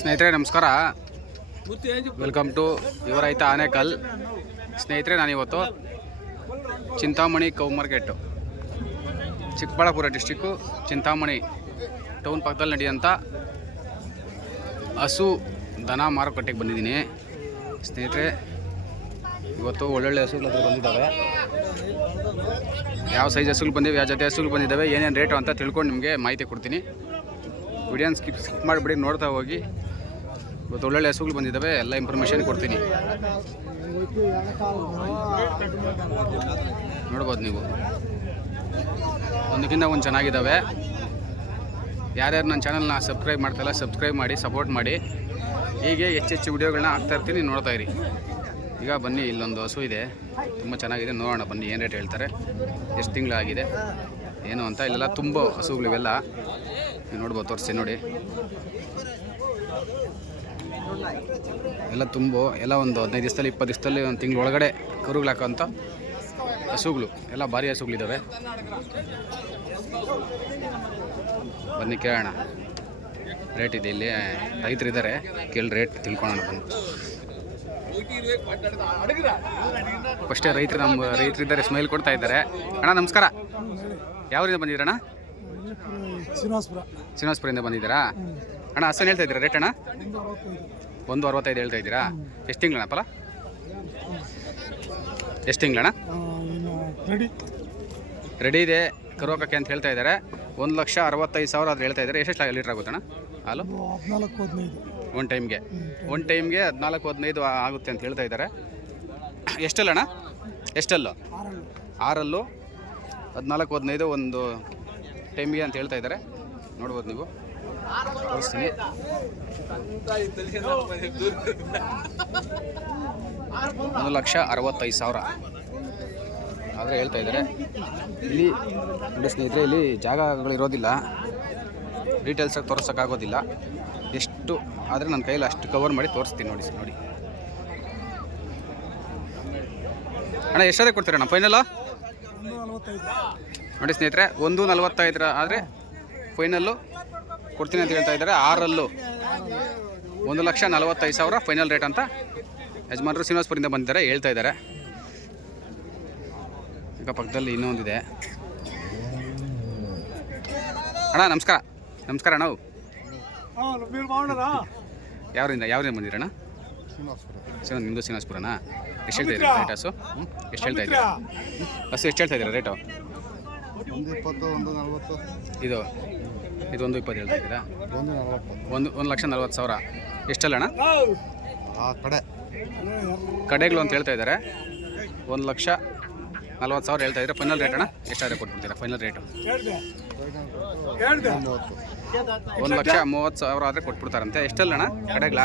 ಸ್ನೇಹಿತರೆ, ನಮಸ್ಕಾರ. Welcome to ಯುವ ರೈತ ಆನೇಕಲ್. ಸ್ನೇಹಿತರೆ, ನಾನಿವತ್ತು Chintamani cow market Chikkaballapur district Chintamani town ಪಕ್ಕದಲ್ಲಿ ನಡೆಯುವಂಥ ಹಸು ದನ ಮಾರುಕಟ್ಟೆಗೆ ಬಂದಿದ್ದೀನಿ. ಸ್ನೇಹಿತರೆ, ಇವತ್ತು ಒಳ್ಳೊಳ್ಳೆ ಹಸುಗಳು ಬಂದಿದ್ದಾವೆ. ಯಾವ ಸೈಜ್ ಹಸುಗಳು ಬಂದಿವೆ, ಯಾವ ಜೊತೆ ಹಸುಗಳು ಬಂದಿದ್ದಾವೆ, ಏನೇನು ರೇಟು ಅಂತ ತಿಳ್ಕೊಂಡು ನಿಮಗೆ ಮಾಹಿತಿ ಕೊಡ್ತೀನಿ. ವಿಡಿಯೋನ ಸ್ಕಿಪ್ ಸ್ಕಿಪ್ ಮಾಡಿಬಿಡಿ, ನೋಡ್ತಾ ಹೋಗಿ. ಇವತ್ತು ಒಳ್ಳೊಳ್ಳೆ ಹಸುಗಳು ಬಂದಿದ್ದಾವೆ ಎಲ್ಲ ಇನ್ಫಾರ್ಮೇಷನ್ ಕೊಡ್ತೀನಿ. ನೋಡ್ಬೋದು ನೀವು. ಒಂದಕ್ಕಿಂತ ಒಂದು ಚೆನ್ನಾಗಿದ್ದಾವೆ ಯಾರ್ಯಾರು ನನ್ನ ಚಾನಲ್ನ ಸಬ್ಸ್ಕ್ರೈಬ್ ಮಾಡ್ತಾಯಿಲ್ಲ ಸಬ್ಸ್ಕ್ರೈಬ್ ಮಾಡಿ ಸಪೋರ್ಟ್ ಮಾಡಿ. ಹೀಗೆ ಹೆಚ್ಚೆಚ್ಚು ವಿಡಿಯೋಗಳನ್ನ ಹಾಕ್ತಾ ಇರ್ತೀನಿ, ನೋಡ್ತಾ ಇರಿ. ಈಗ ಬನ್ನಿ, ಇಲ್ಲೊಂದು ಹಸು ಇದೆ. ತುಂಬ ಚೆನ್ನಾಗಿದೆ, ನೋಡೋಣ, ಬನ್ನಿ, ಏನು ರೇಟ್ ಹೇಳ್ತಾರೆ. ಎಷ್ಟು ತಿಂಗಳಾಗಿದೆ, ಏನು ಅಂತ, ಇಲ್ಲೆಲ್ಲ ತುಂಬ ಹಸುಗಳು ಇವೆಲ್ಲ ನೋಡ್ಬೋದು ತೋರಿಸಿ ನೋಡಿ. ಎಲ್ಲ ತುಂಬು, ಎಲ್ಲ ಒಂದು ಹದಿನೈದು ದಿವಸದಲ್ಲಿ, ಇಪ್ಪತ್ತು ದಿವಸದಲ್ಲಿ, ಒಂದು ತಿಂಗಳ ಒಳಗಡೆ ಕರುಗಳು ಹಾಕೋಂಥ ಹಸುಗಳು. ಎಲ್ಲ ಭಾರಿ ಹಸುಗಳಿದ್ದಾವೆ ಬನ್ನಿ ಕೇಳೋಣ. ರೇಟ್ ಇದೆ ಇಲ್ಲಿ. ರೈತರು ಇದ್ದಾರೆ ಕೇಳಿ ರೇಟ್ ತಿಳ್ಕೊಳ್ಳೋಣ ಬನ್ನಿ. ಫಸ್ಟೇ ರೈತರು ನಮ್ಮ ರೈತರಿದ್ದಾರೆ ಸ್ಮೈಲ್ ಕೊಡ್ತಾ ಇದ್ದಾರೆ. ಅಣ್ಣ, ನಮಸ್ಕಾರ. ಯಾವರಿಂದ ಬಂದಿದ್ದೀರಣ್ಣ? ಶ್ರೀನಿವಾಸಪುರ. ಶ್ರೀನಿವಾಸಪುರದಿಂದ ಬಂದಿದ್ದೀರಾ? ಅಣ್ಣ ಹಸನ್ ಹೇಳ್ತಾ ಇದ್ದೀರಾ? ರೇಟ್ ಅಣ್ಣ? ಒಂದು ಅರವತ್ತೈದು. ಹೇಳ್ತಾ ಇದ್ದೀರಾ? ಎಷ್ಟು ತಿಂಗಳಣ್ಣ ಪಲ ಎಷ್ಟು ತಿಂಗಳಣ್ಣ ರೆಡಿ ರೆಡಿ ಇದೆ. ಕರೋಕಕ್ಕೆ ಅಂತ ಹೇಳ್ತಾ ಇದ್ದಾರೆ. ಒಂದು ಲಕ್ಷ ಅರವತ್ತೈದು ಸಾವಿರ ಆದ್ರೆ ಹೇಳ್ತಾ ಇದ್ದಾರೆ. ಎಷ್ಟು ಲೀಟ್ರ್ ಆಗುತ್ತಣ್ಣ? ಹಾಲು? ಹದಿನಾಲ್ಕು ಹದಿನೈದು. ಒನ್ ಟೈಮ್ಗೆ. ಒನ್ ಟೈಮ್ಗೆ ಹದಿನಾಲ್ಕು ಹದಿನೈದು ಆಗುತ್ತೆ ಅಂತ ಹೇಳ್ತಾ ಇದ್ದಾರೆ. ಎಷ್ಟಲ್ಲಣ್ಣ? ಎಷ್ಟಲ್ಲು? ಆರಲ್ಲು. ಹದಿನಾಲ್ಕು ಹದಿನೈದು ಒಂದು ಟೈಮಿಗೆ ಅಂತ ಹೇಳ್ತಾ ಇದ್ದಾರೆ. ನೋಡ್ಬೋದು ನೀವು. ತೋರಿಸ್ತೀನಿ ಒಂದು ಲಕ್ಷ ಅರವತ್ತೈದು ಸಾವಿರ. ಆದರೆ ಹೇಳ್ತಾ ಇದ್ದಾರೆ ಇಲ್ಲಿ ನೋಡಿ ಸ್ನೇಹಿತರೆ ಇಲ್ಲಿ ಜಾಗಗಳು ಇರೋದಿಲ್ಲ. ಡೀಟೇಲ್ಸಾಗಿ ತೋರಿಸೋಕ್ಕಾಗೋದಿಲ್ಲ ಎಷ್ಟು ಆದರೆ ನನ್ನ ಕೈಯಲ್ಲಿ ಅಷ್ಟು ಕವರ್ ಮಾಡಿ ತೋರಿಸ್ತೀನಿ ನೋಡಿ ನೋಡಿ. ಅಣ್ಣ ಎಷ್ಟಾದ್ರೆ ಕೊಡ್ತೀರಣ್ಣ? ಫೈನಲ್ಲ ನೋಡಿ ಸ್ನೇಹಿತರೆ ಒಂದು ನಲವತ್ತೈದರ ಆದರೆ ಫೈನಲ್ಲು ಕೊಡ್ತೀನಿ ಅಂತ ಹೇಳ್ತಾ ಇದ್ದಾರೆ. ಆರಲ್ಲು ಒಂದು ಲಕ್ಷ ನಲವತ್ತೈದು ಸಾವಿರ ಫೈನಲ್ ರೇಟ್ ಅಂತ ಯಜಮಾನರು ಶ್ರೀನಿವಾಸ್ಪುರಿಂದ ಬಂದಿದ್ದಾರೆ ಹೇಳ್ತಾ ಇದ್ದಾರೆ. ಈಗ ಪಕ್ಕದಲ್ಲಿ ಇನ್ನೊಂದಿದೆ. ಅಣ್ಣ ನಮಸ್ಕಾರ. ನಮಸ್ಕಾರ ಅಣ್ಣ ಯಾವ್ರಿಂದ ಯಾವರಿಂದ ಬಂದಿರಣ್ಣ ಸರ್ ನಿಮ್ಮದು ಶ್ರೀನಿವಾಸ್ಪುರನಾ? ಎಷ್ಟು ಹೇಳ್ತಾ ಇದ್ದೀರಾ ರೇಟ್ ಹಸು ಎಷ್ಟು ಹೇಳ್ತಾ ಇದ್ದೀರಾ? ಹಸು ಎಷ್ಟು ಹೇಳ್ತಾ ಇದ್ದೀರಾ ರೇಟು ಒಂದು ಇಪ್ಪತ್ತು ಒಂದು ನಲವತ್ತು. ಇದು ಇದೊಂದು ಒಂದು ಇಪ್ಪತ್ತು ಹೇಳ್ತಾ ಇದ್ದೀರಾ ಒಂದು ನಲವತ್ತು. ಒಂದು ಒಂದು ಲಕ್ಷ ನಲ್ವತ್ತು ಸಾವಿರ. ಎಷ್ಟಲ್ಲಣ್ಣ ಆ ಕಡೆ. ಕಡೆಗಳು ಅಂತ ಹೇಳ್ತಾ ಇದ್ದಾರೆ. ಒಂದು ಲಕ್ಷ ನಲ್ವತ್ತು ಸಾವಿರ ಹೇಳ್ತಾ ಇದ್ದಾರೆ. ಫೈನಲ್ ರೇಟ್ ಅಣ್ಣ? ಎಷ್ಟಾದ್ರೆ ಕೊಟ್ಬಿಡ್ತೀರಾ? ಫೈನಲ್ ರೇಟು ಒಂದು ಲಕ್ಷ ಮೂವತ್ತು ಸಾವಿರ ಆದರೆ ಕೊಟ್ಬಿಡ್ತಾರಂತೆ. ಎಷ್ಟಲ್ಲಣ್ಣ ಕಡೆಗಳ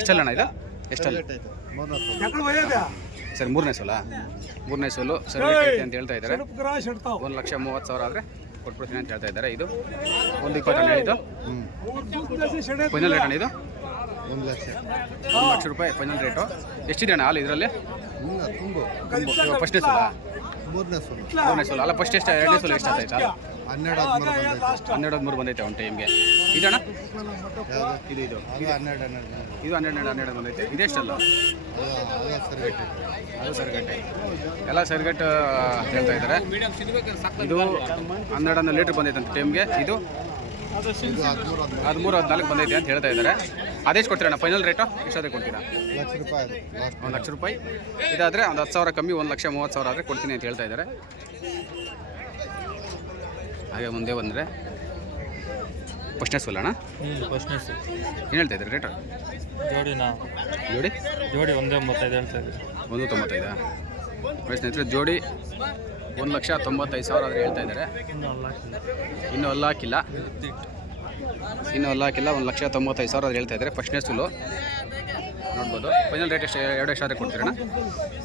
ಎಷ್ಟಲ್ಲಣ್ಣ ಇದು? ಎಷ್ಟಲ್ಲ? ಸರ್ ಮೂರನೇ ಸೋಲ? ಮೂರನೇ ಸೋಲು ಸರ್ ರೇಟ್ ಐತೆ ಅಂತ ಹೇಳ್ತಾ ಇದ್ದಾರೆ. ಒಂದು ಲಕ್ಷ ಮೂವತ್ತು ಸಾವಿರ ಆದರೆ ಕೊಟ್ಬಿಡ್ತೀನಿ ಅಂತ ಹೇಳ್ತಾ ಇದ್ದಾರೆ. ಇದು ಒಂದು ಇಪ್ಪತ್ತು ಇದು ಫೈನಲ್ ರೇಟ್ ಅಣ್ಣ ಇದು? ಒಂದು ಲಕ್ಷ. ಒಂದು ಲಕ್ಷ ರೂಪಾಯಿ ಫೈನಲ್ ರೇಟು. ಎಷ್ಟಿದೆ ಅಣ್ಣ ಹಾಲು ಇದರಲ್ಲಿ? ಇಲ್ಲ ತುಂಬು. ಫಸ್ಟ್ನೇ ಸೋಲ? ಮೂರನೇ ಸೋಲ. ಮೂರನೇ ಸೋಲ? ಅಲ್ಲ ಫಸ್ಟ್ ಎಷ್ಟು ಎರಡನೇ ಸೋಲ ಎಷ್ಟು ಆಯ್ತಾ? ಹನ್ನೆರಡು ಹದಿಮೂರು ಬಂದೈತೆ. ಹನ್ನೆರಡು ಹದಿಮೂರು ಬಂದೈತೆ ಒಂದು ಟೈಮ್ಗೆ ಇದಣ್ಣ? ಇದು ಇದು. ಹನ್ನೆರಡು ಹನ್ನೆರಡು ಇದು ಹನ್ನೆರಡು ಹನ್ನೆರಡು ಬಂದೈತೆ. ಇದೆಷ್ಟಲ್ಲ ಅದು ಸರ್ಗಟ್ಟೆ. ಎಲ್ಲ ಸರ್ಗಟ್ಟು ಅಂತ ಹೇಳ್ತಾ ಇದ್ದಾರೆ. ಇದು ಹನ್ನೆರಡು ಹನ್ನೆರಡು ಲೀಟ್ರ್ ಬಂದೈತೆ ಅಂತ ಟೈಮ್ಗೆ ಇದು ಹದಿಮೂರು ಹದಿನಾಲ್ಕು ಬಂದೈತೆ ಅಂತ ಹೇಳ್ತಾ ಇದ್ದಾರೆ. ಅದೆಷ್ಟು ಕೊಡ್ತೀರಣ್ಣ? ಫೈನಲ್ ರೇಟು ಎಷ್ಟಾದ್ರೆ ಕೊಡ್ತೀರಾ? ಲಕ್ಷ ರೂಪಾಯಿ ಅದು. ಒಂದು ಲಕ್ಷ ರೂಪಾಯಿ. ಇದಾದರೆ ಒಂದು ಹತ್ತು ಸಾವಿರ ಕಮ್ಮಿ ಒಂದು ಲಕ್ಷ ಮೂವತ್ತು ಸಾವಿರ ಆದರೆ ಕೊಡ್ತೀನಿ ಅಂತ ಹೇಳ್ತಾ ಇದ್ದಾರೆ. ಹಾಗೆ ಮುಂದೆ ಬಂದರೆ ಫಸ್ಟ್ನೇ ಸೋಲಣ್ಣ ಫಸ್ಟ್ನೆಸ್ ಏನು ಹೇಳ್ತಾ ಇದ್ದಾರೆ ರೇಟ? ಜೋಡಿನಾ ಜೋಡಿ? ಜೋಡಿ ಒಂದೇ ಒಂಬತ್ತೈದು ಹೇಳ್ತಾ ಇದ್ದೀವಿ. ಒಂದು ತೊಂಬತ್ತೈದಾ ಸ್ನೇಹಿತರೆ ಜೋಡಿ ಒಂದು ಲಕ್ಷ ತೊಂಬತ್ತೈದು ಸಾವಿರ ಆದರೆ ಹೇಳ್ತಾ ಇದ್ದಾರೆ. ಇನ್ನೂ ಅಲ್ಲ ಹಾಕಿಲ್ಲ. ಇನ್ನೂ ಅಲ್ಲ ಹಾಕಿಲ್ಲ. ಒಂದು ಲಕ್ಷ ತೊಂಬತ್ತೈದು ಸಾವಿರ ಆದರೆ ಹೇಳ್ತಾ ಇದ್ದಾರೆ. ಫಸ್ಟ್ನೇ ಸುಲು ನೋಡ್ಬೋದು. ಫೈನಲ್ ರೇಟ್ ಎಷ್ಟು ಎರಡು ಎಷ್ಟು ಆದರೆ ಕೊಡ್ತೀರಣ್ಣ?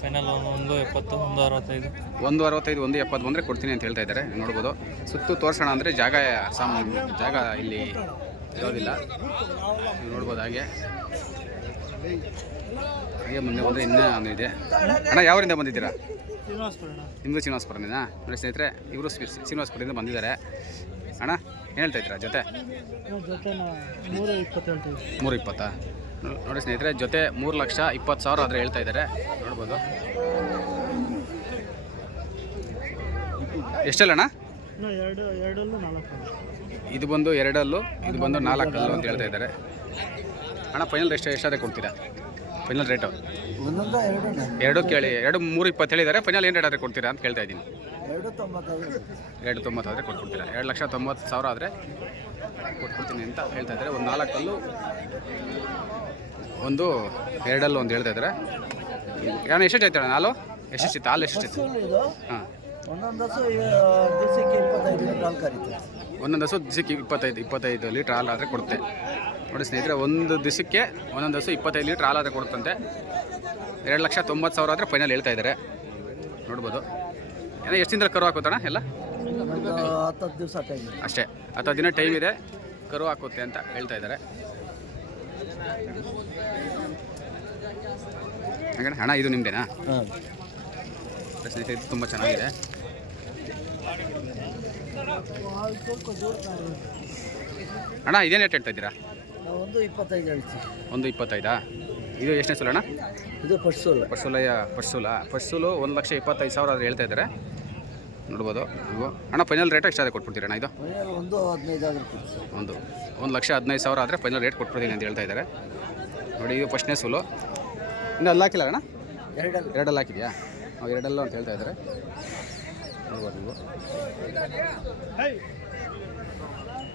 ಫೈನಲ್ ಒಂದು ಎಪ್ಪತ್ತು ಒಂದು ಅರವತ್ತೈದು. ಒಂದು ಅರವತ್ತೈದು ಒಂದು ಎಪ್ಪತ್ತು ಬಂದರೆ ಕೊಡ್ತೀನಿ ಅಂತ ಹೇಳ್ತಾ ಇದ್ದಾರೆ. ನೋಡ್ಬೋದು. ಸುತ್ತು ತೋರಿಸೋಣ ಅಂದರೆ ಜಾಗ ಸಾಮ್ ಜಾಗ ಇಲ್ಲಿ ಇರೋದಿಲ್ಲ. ನೀವು ನೋಡ್ಬೋದು ಹಾಗೆ. ಹಾಗೆ ಮುಂದೆ ಬಂದರೆ ಇನ್ನೂ ಒಂದು ಇದೆ. ಅಣ್ಣ ಯಾವರಿಂದ ಬಂದಿದ್ದೀರಾ? ಹಿಂದೂ ನಿಮ್ಮದು ಶ್ರೀನಿವಾಸಪುರದಿಂದ ನೋಡಿ ಸ್ನೇಹಿತರೆ ಇವರು ಶ್ರೀನಿವಾಸಪುರದಿಂದ ಬಂದಿದ್ದಾರೆ. ಅಣ್ಣ ಏನು ಹೇಳ್ತಾ ಇದ್ದೀರಾ ಜೊತೆ? ಜೊತೆ ಮೂರು ಇಪ್ಪತ್ತು? ನೋಡಿ ಸ್ನೇಹಿತರೆ, ಜೊತೆ ಮೂರು ಲಕ್ಷ ಇಪ್ಪತ್ತು ಸಾವಿರ ಆದರೆ ಹೇಳ್ತಾ ಇದ್ದಾರೆ. ನೋಡ್ಬೋದು. ಎಷ್ಟಲ್ಲಣ್ಣ? ಇದು ಬಂದು ಎರಡಲ್ಲು, ಇದು ಬಂದು ನಾಲ್ಕಲ್ಲು ಅಂತ ಹೇಳ್ತಾ ಇದ್ದಾರೆ. ಅಣ್ಣ ಫೈನಲ್ ಎಷ್ಟು ಎಷ್ಟಾದ್ರೆ ಕೊಡ್ತೀರಾ? ಫೈನಲ್ ರೇಟು ಎರಡು ಕೇಳಿ, ಎರಡು ಮೂರು ಇಪ್ಪತ್ತು ಹೇಳಿದ್ದಾರೆ. ಫೈನಲ್ ಏನು ರೇಟ್ ಆದರೆ ಕೊಡ್ತೀರಾ ಅಂತ ಕೇಳ್ತಾ ಇದ್ದೀನಿ. ಎರಡು ತೊಂಬತ್ತಾದರೆ ಕೊಟ್ಬಿಡ್ತೀರಾ. ಎರಡು ಲಕ್ಷ ತೊಂಬತ್ತು ಸಾವಿರ ಆದರೆ ಕೊಟ್ಬಿಡ್ತೀನಿ ಅಂತ ಹೇಳ್ತಾ ಇದ್ದಾರೆ. ಒಂದು ನಾಲ್ಕಲ್ಲು ಒಂದು ಎರಡಲ್ಲಿ ಒಂದು ಹೇಳ್ತಾ ಇದ್ದಾರೆ. ಏನೋ ಎಷ್ಟು ಐತೆ ನಾಲು ಎಷ್ಟೆಷ್ಟಿತ್ತು ಹಾಲು ಎಷ್ಟಿತ್ತು? ಹಾಂ. ಒಂದೊಂದು ಹಸು ದಿವಸಕ್ಕೆ ಇಪ್ಪತ್ತೈದು ಲೀಟರ್ ಹಾಲು ಕರೀತದೆ ಒಂದೊಂದು ಹಸು ದಿವಸಕ್ಕೆ ಇಪ್ಪತ್ತೈದು ಇಪ್ಪತ್ತೈದು ಲೀಟ್ರ್ ಹಾಲು ಆದರೆ ಕೊಡುತ್ತೆ. ನೋಡಿ ಸ್ನೇಹಿತರೆ ಒಂದು ದಿವಸಕ್ಕೆ ಒಂದೊಂದು ಹಸು ಇಪ್ಪತ್ತೈದು ಲೀಟ್ರ್ ಹಾಲು ಆದರೆ ಕೊಡುತ್ತಂತೆ. ಎರಡು ಲಕ್ಷ ತೊಂಬತ್ತು ಸಾವಿರ ಆದರೆ ಫೈನಲ್ ಹೇಳ್ತಾ ಇದ್ದಾರೆ. ನೋಡ್ಬೋದು. ಏನೋ ಎಷ್ಟು ದಿನದಲ್ಲಿ ಕರು ಹಾಕೋತಣ ಎಲ್ಲ? ಹತ್ತು ದಿವಸ ಟೈಮ್ ಅಷ್ಟೇ. ಹತ್ತು ದಿನ ಟೈಮ್ ಇದೆ ಕರು ಹಾಕುತ್ತೆ ಅಂತ ಹೇಳ್ತಾ ಇದ್ದಾರೆ. ಹಾಗಾದ್ರೆ ಹಣ ಇದು ನಿಮ್ಮದೇನಾ ಹಾಂ. ಸ್ನೇಹಿತರೆ ಇದು ತುಂಬ ಚೆನ್ನಾಗಿದೆ. ಅಣ್ಣ ಇದೇನು ರೇಟ್ ಹೇಳ್ತಾ ಇದ್ದೀರಾ? ಒಂದು ಇಪ್ಪತ್ತೈದು ಹೇಳ್ತೀವಿ. ಒಂದು ಇಪ್ಪತ್ತೈದಾ? ಇದು ಎಷ್ಟನೇ ಸೋಲಣ್ಣ ಇದು ಫಸ್ಟ್ ಸೋಲ್. ಪರ್ಸುಲ ಪರ್ಸುಲು ಒಂದು ಲಕ್ಷ ಇಪ್ಪತ್ತೈದು ಸಾವಿರ ಆದರೆ ಹೇಳ್ತಾ ಇದ್ದಾರೆ. ನೋಡ್ಬೋದು. ಇವು. ಅಣ್ಣ ಫೈನಲ್ ರೇಟ್ ಎಷ್ಟಾದ್ರೆ ಕೊಟ್ಬಿಡ್ತೀರಾ ಅಣ್ಣ ಇದು? ಒಂದು ಹದಿನೈದು ಆದ್ರೆ ಒಂದು. ಒಂದು ಲಕ್ಷ ಹದಿನೈದು ಸಾವಿರ ಆದರೆ ಫೈನಲ್ ರೇಟ್ ಕೊಟ್ಬಿಡ್ತೀನಿ ಅಂತ ಹೇಳ್ತಾ ಇದ್ದಾರೆ. ನೋಡಿ ಇದು ಫಸ್ಟ್ನೇ ಸುಲು ಇನ್ನು ಅಲ್ಲಿ ಹಾಕಿಲ್ಲ ಅಣ್ಣ? ಎರಡಲ್ಲ. ಎರಡಲ್ಲಿ ಹಾಕಿದೆಯಾ? ನಾವು ಎರಡಲ್ಲ ಅಂತ ಹೇಳ್ತಾ ಇದ್ದಾರೆ. ನೋಡ್ಬೋದು ನೀವು.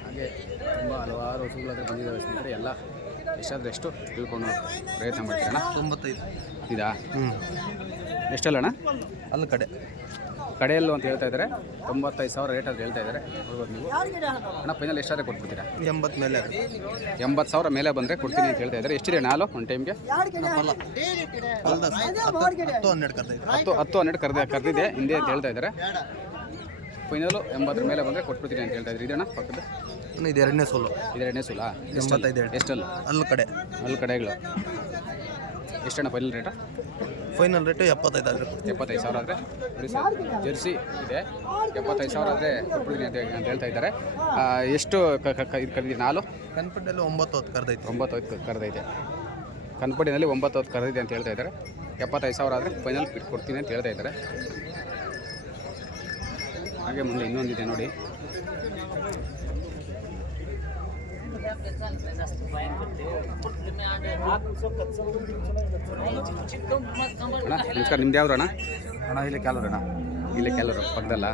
ಹಾಗೆ ತುಂಬ ಹಲವಾರು ಹಸುಗಳಾದ್ರೆ ಬಂದಿದ್ದಾವೆ ಸ್ನೇಹಿತರೆ ಎಲ್ಲ ಎಷ್ಟಾದ್ರೆ ಎಷ್ಟು ತಿಳ್ಕೊಂಡು ಪ್ರಯತ್ನ ಮಾಡ್ತೀರಣ್ಣ ತೊಂಬತ್ತೈದು. ಇದಾ ಹ್ಞೂ ಎಷ್ಟಲ್ಲಣ್ಣ ಅಲ್ಲಿ ಕಡೆ. ಕಡೆಯಲ್ಲು ಅಂತ ಹೇಳ್ತಾ ಇದ್ದಾರೆ. ತೊಂಬತ್ತೈದು ಸಾವಿರ ರೇಟ್ ಅಂತ ಹೇಳ್ತಾ ಇದ್ದಾರೆ. ನೋಡ್ಬೋದು ನೀವು. ಅಣ್ಣ ಫೈನಲ್ ಎಷ್ಟಾದ್ರೆ ಕೊಟ್ಬಿಡ್ತೀರಾ? ಎಂಬತ್ತು ಮೇಲೆ. ಎಂಬತ್ತು ಸಾವಿರ ಮೇಲೆ ಬಂದರೆ ಕೊಡ್ತೀನಿ ಅಂತ ಹೇಳ್ತಾ ಇದ್ದಾರೆ. ಎಷ್ಟಿದೆ ನಾಲು ಒಂದು ಟೈಮ್ಗೆ ಹತ್ತು ಹತ್ತು ಹತ್ತು ಹನ್ನೆರಡು ಕರೆದ ಕರೆದಿದೆ ಹಿಂದೆ ಅಂತ ಹೇಳ್ತಾ ಇದ್ದಾರೆ. ಫೈನಲು ಎಂಬತ್ತರ ಮೇಲೆ ಬಂದರೆ ಕೊಟ್ಬಿಡ್ತೀನಿ ಅಂತ ಹೇಳ್ತಾ ಇದ್ದಾರೆ. ಇದಣ್ಣ ಪಕ್ಕದ ಇದು ಎರಡನೇ ಸೋಲು. ಇದು ಎರಡನೇ ಸೋಲಾ ಎಷ್ಟು. ಎಷ್ಟಲ್ಲ? ಅಲ್ಲಿ ಕಡೆ. ಅಲ್ಲಿ ಕಡೆಗಳು. ಎಷ್ಟಣ್ಣ ಫೈನಲ್ ರೇಟ ಫೈನಲ್ ರೇಟು ಎಪ್ಪತ್ತೈದು ಆದರೆ ಎಪ್ಪತ್ತೈದು ಸಾವಿರ ಆದರೆ ನೋಡಿ ಸರ್ ಜೆರ್ಸಿ ಇದೆ. ಎಪ್ಪತ್ತೈದು ಸಾವಿರ ಆದರೆ ಕೊಟ್ಬಿಡ್ತೀನಿ ಅಂತ ಅಂತ ಹೇಳ್ತಾ ಇದ್ದಾರೆ. ಎಷ್ಟು ಇದು ಕರೆದಿದೆ ನಾಲ್ಕು? ಕನ್ಪಡ್ಡಲ್ಲಿ ಒಂಬತ್ತು ಹೊತ್ತು ಕರೆದೈತೆ. ಒಂಬತ್ತು ಹೊತ್ತು ಕರೆದೈತೆ. ಕನ್ಪಡಿನಲ್ಲಿ ಒಂಬತ್ತು ಹೊತ್ತು ಕರೆದಿದೆ ಅಂತ ಹೇಳ್ತಾ ಇದ್ದಾರೆ. ಎಪ್ಪತ್ತೈದು ಸಾವಿರ ಆದರೆ ಫೈನಲ್ ಬಿಟ್ಟು ಕೊಡ್ತೀನಿ ಅಂತ ಹೇಳ್ತಾ ಇದ್ದಾರೆ. ಹಾಗೆ ಮುಂದೆ ಇನ್ನೊಂದಿದೆ ನೋಡಿ. ನಮಸ್ಕಾರ ನಿಮ್ದು ಯಾವ್ದು ಅಣ್ಣ ಅಣ್ಣ ಇಲ್ಲಿ ಕ್ಯಾಲೋರಿ ಅಣ್ಣ ಇಲ್ಲೇ ಕ್ಯಾಲೋರಿ ಪಕ್ಕದಲ್ಲ.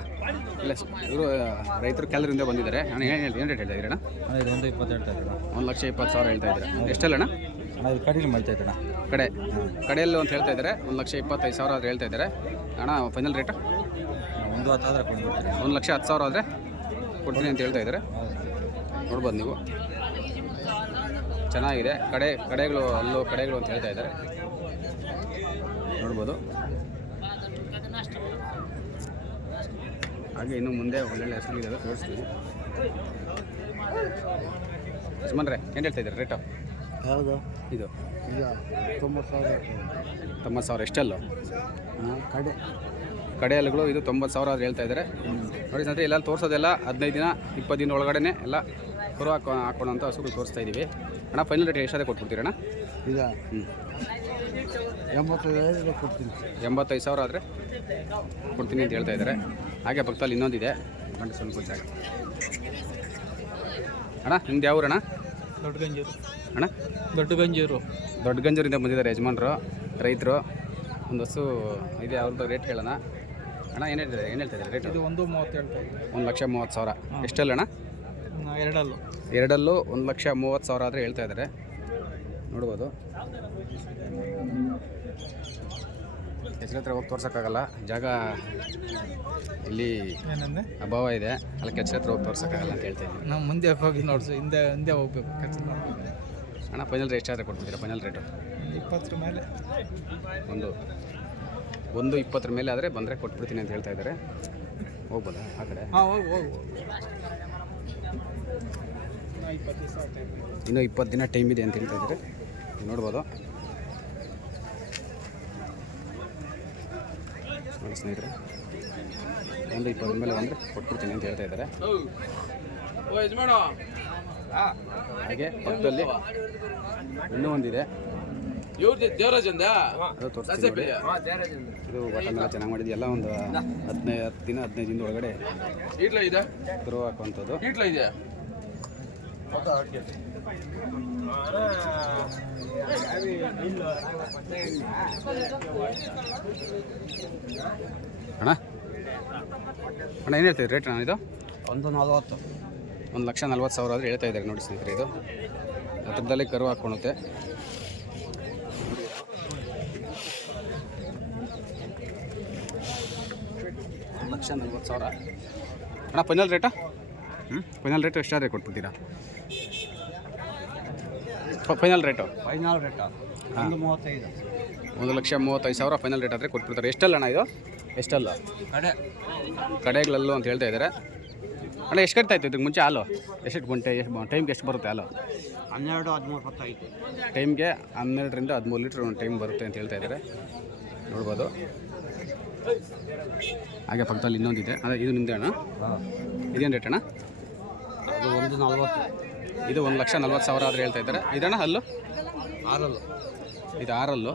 ಇಲ್ಲ ಇವರು ರೈತರು ಕ್ಯಾಲೋರಿಂದ ಬಂದಿದ್ದಾರೆ. ಅಣ್ಣ ಏನು ಹೇಳಿ ಏನು ರೇಟ್ ಹೇಳ್ತಾ ಇದ್ದೀರಣ್ಣ? ಅಣ್ಣ ಇದು ಒಂದು ಇಪ್ಪತ್ತು ಹೇಳ್ತಾ ಇದ್ದೀರ ಒಂದು ಲಕ್ಷ ಇಪ್ಪತ್ತು ಸಾವಿರ ಹೇಳ್ತಾ ಇದ್ದಾರೆ? ಎಷ್ಟಲ್ಲ ಅಣ್ಣ ಅಣ್ಣ ಇದು ಕಡಿಮೆ ಮಾಡ್ತಾ ಇದ್ದಣ್ಣ ಕಡೆ. ಕಡೆಯಲ್ಲಿ ಅಂತ ಹೇಳ್ತಾ ಇದ್ದಾರೆ. ಒಂದು ಲಕ್ಷ ಇಪ್ಪತ್ತೈದು ಸಾವಿರ ಆದರೆ ಹೇಳ್ತಾ ಇದ್ದಾರೆ. ಅಣ್ಣ ಫೈನಲ್ ರೇಟ್ ಒಂದು ಹತ್ತು ಆದರೆ ಕೊಡ್ತೀನಿ ಒಂದು ಲಕ್ಷ ಹತ್ತು ಸಾವಿರ ಆದರೆ ಕೊಡ್ತೀನಿ ಅಂತ ಹೇಳ್ತಾ ಇದ್ದಾರೆ. ನೋಡ್ಬೋದು ನೀವು. ಚೆನ್ನಾಗಿದೆ. ಕಡೆ ಕಡೆಗಳು ಅಲ್ಲೋ ಕಡೆಗಳು ಅಂತ ಹೇಳ್ತಾ ಇದ್ದಾರೆ. ನೋಡ್ಬೋದು. ಹಾಗೆ ಇನ್ನು ಮುಂದೆ ಒಳ್ಳೊಳ್ಳೆ ಹೆಸರುಗಳಿದ್ದಾವೆ ತೋರಿಸ್ತೀವಿ ಯಜಮಾನ್ರೆ ಏನು ಹೇಳ್ತಾ ಇದ್ದಾರೆ? ರೇಟು ಯಾವುದು ಇದು? ಈಗ ತೊಂಬತ್ತು ಸಾವಿರ ತೊಂಬತ್ತು ಸಾವಿರ ಎಷ್ಟೆಲ್ಲೋ? ಕಡೆ. ಕಡೆ ಹಲ್ಲುಗಳು ಇದು ತೊಂಬತ್ತು ಸಾವಿರ ಆದ್ರೆ ಹೇಳ್ತಾ ಇದ್ದಾರೆ. ನೋಡಿ ಸಂತೆ ಎಲ್ಲ ತೋರಿಸೋದೆಲ್ಲ ಹದಿನೈದು ದಿನ ಇಪ್ಪತ್ತು ದಿನ ಒಳಗಡೆ ಎಲ್ಲ ಕರು ಹಾಕೋ ಅಂತ ಹಸುಗಳು ತೋರಿಸ್ತಾ ಇದ್ದೀವಿ ಅಣ್ಣ ಫೈನಲ್ ರೇಟ್ ಎಷ್ಟಾದ್ರೆ ಕೊಟ್ಬಿಡ್ತೀರಣ್ಣ? ಇದು ಹ್ಞೂ ಎಂಬತ್ತೈದು ಕೊಡ್ತೀನಿ. ಎಂಬತ್ತೈದು ಸಾವಿರ ಆದರೆ ಕೊಡ್ತೀನಿ ಅಂತ ಹೇಳ್ತಾ ಇದ್ದಾರೆ ಹಾಗೆ ಪಕ್ಕದಲ್ಲಿ ಇನ್ನೊಂದಿದೆ ಗಂಟೆ ಸ್ವಲ್ಪ ಜಾಗ ಅಣ್ಣ ನಿಮ್ದು ಯಾವ ಊರಣ್ಣ? ದೊಡ್ಡ ಗಂಜೂರು ಅಣ್ಣ? ದೊಡ್ಡ ಗಂಜೂರು ದೊಡ್ಡ ಗಂಜೂರಿಂದ ಬಂದಿದ್ದಾರೆ ಯಜಮಾನ್ರು ರೈತರು. ಒಂದು ಹಸು ಇದೆ ಅವ್ರದ್ದು ರೇಟ್ ಕೇಳೋಣ. ಅಣ್ಣ ಏನು ಹೇಳ್ತಾರೆ ಏನು ಹೇಳ್ತಾ ಇದ್ದಾರೆ ರೇಟ್ ಇದು ಒಂದು ಮೂವತ್ತು ಹೇಳ್ತಾ ಇದ್ದೀವಿ ಒಂದು ಲಕ್ಷ ಮೂವತ್ತು ಸಾವಿರ. ಎಷ್ಟಲ್ಲ ಅಣ್ಣ? ಎರಡಲ್ಲೂ. ಎರಡಲ್ಲೂ ಒಂದು ಲಕ್ಷ ಮೂವತ್ತು ಸಾವಿರ ಆದರೆ ಹೇಳ್ತಾ ಇದ್ದಾರೆ ನೋಡ್ಬೋದು. ಹೆಸರು ಹತ್ರ ಹೋಗಿ ತೋರ್ಸೋಕ್ಕಾಗಲ್ಲ. ಜಾಗ ಇಲ್ಲಿ ಅಭಾವ ಇದೆ. ಅಲ್ಲಿ ಕೆಚ್ಚರ ಹತ್ರ ಹೋಗಿ ತೋರ್ಸೋಕ್ಕಾಗಲ್ಲ ಅಂತ ಹೇಳ್ತಾ ಇದ್ದೀನಿ. ನಾವು ಮುಂದೆ ಹೋಗಿ ನೋಡ್ಸು. ಹಿಂದೆ ಹಿಂದೆ ಹೋಗ್ಬೇಕು. ಅಣ್ಣ ಫೈನಲ್ ರೇಟ್ ಎಷ್ಟಾದ್ರೆ ಕೊಟ್ಬಿಡ್ತೀರಾ? ಫೈನಲ್ ರೇಟು ಇಪ್ಪತ್ತರ ಮೇಲೆ. ಒಂದು. ಒಂದು ಇಪ್ಪತ್ತರ ಮೇಲೆ ಆದರೆ ಬಂದರೆ ಕೊಟ್ಬಿಡ್ತೀನಿ ಅಂತ ಹೇಳ್ತಾ ಇದ್ದಾರೆ ಹೋಗ್ಬೋದಾ ಆ ಕಡೆ? ಹಾಂ ಹೋಗಿ ಹೋಗು. ಇನ್ನೂ ಇಪ್ಪತ್ತು ದಿನ ಟೈಮ್ ಇದೆ ಅಂತ ಹೇಳ್ತಾ ಇದ್ದಾರೆ. ನೋಡ್ಬೋದು. ನೋಡಿ ಸ್ನೇಹಿತರೆ ಒಂದು ಇಪ್ಪತ್ತು ಮೇಲೆ ಬಂದರೆ ಕೊಟ್ಬಿಡ್ತೀನಿ ಅಂತ ಹೇಳ್ತಾ ಇದ್ದಾರೆ. ಹಾಗೆ ಪಕ್ಕದಲ್ಲಿ ಇನ್ನೂ ಒಂದಿದೆ. ಇದು ಬಟನ್ ಎಲ್ಲ ಚೆನ್ನಾಗಿ ಮಾಡಿದ್ವಿ ಎಲ್ಲ ಒಂದು ಹದಿನೈದು ಹತ್ತು ದಿನ ಹದಿನೈದು ದಿನದ ಒಳಗಡೆ ಇಟ್ಲ ಇದೆ ಗ್ರೋ ಹಾಕುವಂಥದ್ದು ಇಟ್ಲ ಇದೆ ಅಣ್ಣ ಅಣ್ಣ ಏನು ಹೇಳ್ತೀರಿ ರೇಟ್ ಅಣ್ಣ ಇದು? ಒಂದು ನಲ್ವತ್ತು. ಒಂದು ಲಕ್ಷ ನಲ್ವತ್ತು ಸಾವಿರ ಆದರೆ ಹೇಳ್ತಾ ಇದ್ದಾರೆ ನೋಡಿ ಸ್ನೇಹಿತರೆ ಇದು. ಹತ್ರದಲ್ಲಿ ಕರು ಹಾಕ್ಕೊಳುತ್ತೆ ಒಂದು ಲಕ್ಷ ನಲ್ವತ್ತು ಸಾವಿರ. ಅಣ್ಣ ಫೈನಲ್ ರೇಟಾ ಹ್ಞೂ ಫೈನಲ್ ರೇಟ್ ಎಷ್ಟಾದರೆ ಕೊಟ್ಬಿಡ್ತೀರಾ? ಫೈನಲ್ ರೇಟು ಫೈನಲ್ ರೇಟು ಒಂದು ಮೂವತ್ತೈದು. ಒಂದು ಲಕ್ಷ ಮೂವತ್ತೈದು ಸಾವಿರ ಫೈನಲ್ ರೇಟ್ ಆದರೆ ಕೊಟ್ಬಿಡ್ತಾರೆ. ಎಷ್ಟಲ್ಲ ಅಣ್ಣ ಇದು? ಎಷ್ಟಲ್ಲ? ಕಡೆ. ಕಡೆಗಳಲ್ಲೂ ಅಂತ ಹೇಳ್ತಾ ಇದ್ದಾರೆ. ಅಣ್ಣ ಎಷ್ಟು ಕಟ್ತಾ ಇತ್ತು ಇದಕ್ಕೆ ಮುಂಚೆ ಹಾಲು? ಎಷ್ಟು ಗುಂಟೆ ಎಷ್ಟು ಟೈಮ್ಗೆ ಎಷ್ಟು ಬರುತ್ತೆ ಹಾಲು? ಹನ್ನೆರಡು ಹದಿಮೂರು ಹೊತ್ತಾಯಿತು. ಟೈಮ್ಗೆ ಹನ್ನೆರಡರಿಂದ ಹದಿಮೂರು ಲೀಟ್ರ್ ಒಂದು ಟೈಮ್ ಬರುತ್ತೆ ಅಂತ ಹೇಳ್ತಾ ಇದ್ದಾರೆ. ನೋಡ್ಬೋದು. ಹಾಗೆ ಪಕ್ಕದಲ್ಲಿ ಇನ್ನೊಂದಿದೆ. ಅದೇ ಇದು ನಿಂದೆ ಅಣ್ಣ? ಇದೇನು ರೇಟ್ ಅಣ್ಣ? ಅದು ಒಂದು ನಲ್ವತ್ತು. ಇದು ಒಂದು ಲಕ್ಷ ನಲ್ವತ್ತು ಸಾವಿರ ಆದರೆ ಹೇಳ್ತಾ ಇದ್ದಾರೆ. ಇದಣ್ಣ ಹಲ್ಲು? ಆರಲ್ಲು. ಇದು ಆರಲ್ಲು.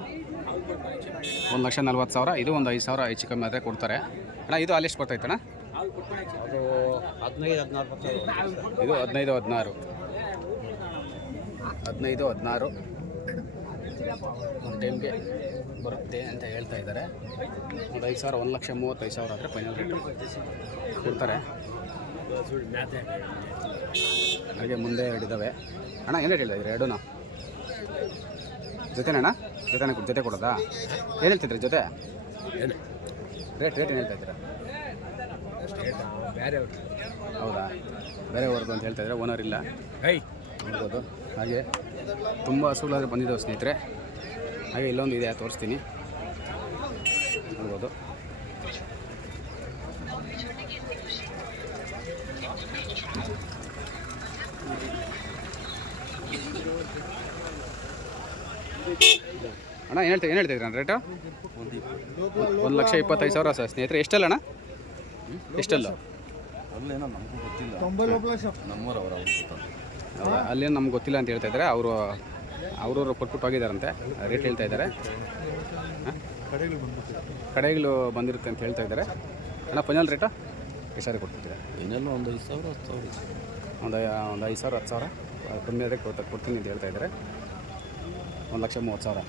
ಒಂದು ಲಕ್ಷ ನಲ್ವತ್ತು ಸಾವಿರ ಇದು ಒಂದು ಐದು ಸಾವಿರ ಹೆಚ್ಚು ಕಮ್ಮಿ ಆದರೆ ಕೊಡ್ತಾರೆ. ಅಣ್ಣ ಇದು ಅಲ್ಲಿ ಎಷ್ಟು ಬರ್ತೈತೆ ಅಣ್ಣ? ಅದು ಹದಿನೈದು ಹದಿನಾರು ಬರ್ತದೆ. ಇದು ಹದಿನೈದು ಹದಿನಾರು. ಹದಿನೈದು ಹದಿನಾರು. ಒಂದು ಟೈಮ್ಗೆ ಬರುತ್ತೆ ಅಂತ ಹೇಳ್ತಾ ಇದ್ದಾರೆ. ಒಂದು ಐದು ಸಾವಿರ ಒಂದು ಲಕ್ಷ ಮೂವತ್ತೈದು ಸಾವಿರ ಆದರೆ ಫೈನಲ್ ರೇಟ್ ಕೊಡ್ತಾರೆ. ಹಾಗೆ ಮುಂದೆ ಇದ್ದಾವೆ ಅಣ್ಣ ಏನು ರೇಟ್ ಹೇಳಿದ್ರಿ ಎರಡೂ ಜೊತೆನಣ್ಣ? ಜೊತೆನೇ ಕೊಡ್- ಜೊತೆ ಕೊಡೋದಾ? ಏನು ಹೇಳ್ತಿದ್ರಿ ಜೊತೆ? ರೇಟ್ ರೇಟ್ ಏನು ಹೇಳ್ತಾ ಇದ್ದೀರಾ? ಬೇರೆ ಹೌದಾ? ಬೇರೆ ಹೊರದು ಅಂತ ಹೇಳ್ತಾ ಇದ್ದಾರೆ? ಓನರ್ ಇಲ್ಲ? ಐ ನೋಡ್ಬೋದು. ಹಾಗೆ ತುಂಬ ಹಸುಗಳಾದ್ರೆ ಬಂದಿದ್ದಾವೆ ಸ್ನೇಹಿತರೆ. ಹಾಗೆ ಇಲ್ಲೊಂದು ಇದೆ ತೋರಿಸ್ತೀನಿ. ನೋಡ್ಬೋದು. ಅಣ್ಣ ಏನು ಹೇಳ್ತೀವಿ ಏನು ಹೇಳ್ತಿದ್ರಿ ಅಣ್ಣ ರೇಟು ಒಂದು ಲಕ್ಷ ಇಪ್ಪತ್ತೈದು ಸಾವಿರ ಸರ್ ಸ್ನೇಹಿತರೆ. ಎಷ್ಟಲ್ಲ ಅಣ್ಣ? ಎಷ್ಟಲ್ಲ? ಅಲ್ಲೇನು ನಮ್ಗೆ ಗೊತ್ತಿಲ್ಲ ಅಂತ ಹೇಳ್ತಾ ಇದ್ದಾರೆ ಅವರು ಅವ್ರವ್ರು ಕೊಟ್ಬಿಟ್ಟು ಹೋಗಿದ್ದಾರಂತೆ ರೇಟ್ ಹೇಳ್ತಾ ಇದ್ದಾರೆ ಹಾಂ? ಕಡೆಗಳು ಬಂದಿರುತ್ತೆ ಅಂತ ಹೇಳ್ತಾ ಇದ್ದಾರೆ ಅಣ್ಣ ಫೈನಲ್ ರೇಟು ಎಷ್ಟಾದ್ರೆ ಕೊಡ್ತಿದ್ದೀರಾ? ಇನ್ನೆಲ್ಲ ಒಂದು ಐದು ಸಾವಿರ ಹತ್ತು ಸಾವಿರ ಒಂದು ಒಂದು ಐದು ಸಾವಿರ ಹತ್ತು ಸಾವಿರ. ಕಮ್ಮಿ ಆದರೆ ಕೊಡ್ತಾ ಕೊಡ್ತೀನಿ ಅಂತ ಹೇಳ್ತಾ ಇದ್ದಾರೆ ಒಂದು ಲಕ್ಷ ಮೂವತ್ತು ಸಾವಿರ.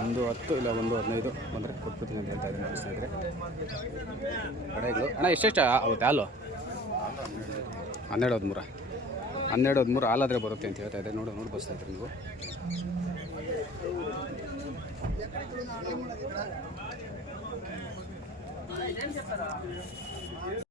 ಒಂದು ಹತ್ತು ಇಲ್ಲ ಒಂದು ಹದಿನೈದು ಬಂದರೆ ಕೊಟ್ಬಿಡ್ತೀನಿ ಅಂತ ಹೇಳ್ತಾ ಇದ್ದೀನಿ ಸ್ನೇಹಿತರೆ. ಕಡೆಗಳು. ಅಣ್ಣ ಎಷ್ಟೆಷ್ಟು ಆಗುತ್ತೆ ಹಾಲು? ಹನ್ನೆರಡು, ಹದಿಮೂರ. ಹನ್ನೆರಡು, ಹದಿಮೂರು ಹಾಲಾದರೆ ಬರುತ್ತೆ ಅಂತ ಹೇಳ್ತಾ ಇದೆ ನೋಡಿ ನೋಡಿ ಬರ್ತಾ ಇದ್ರಿ ನೀವು.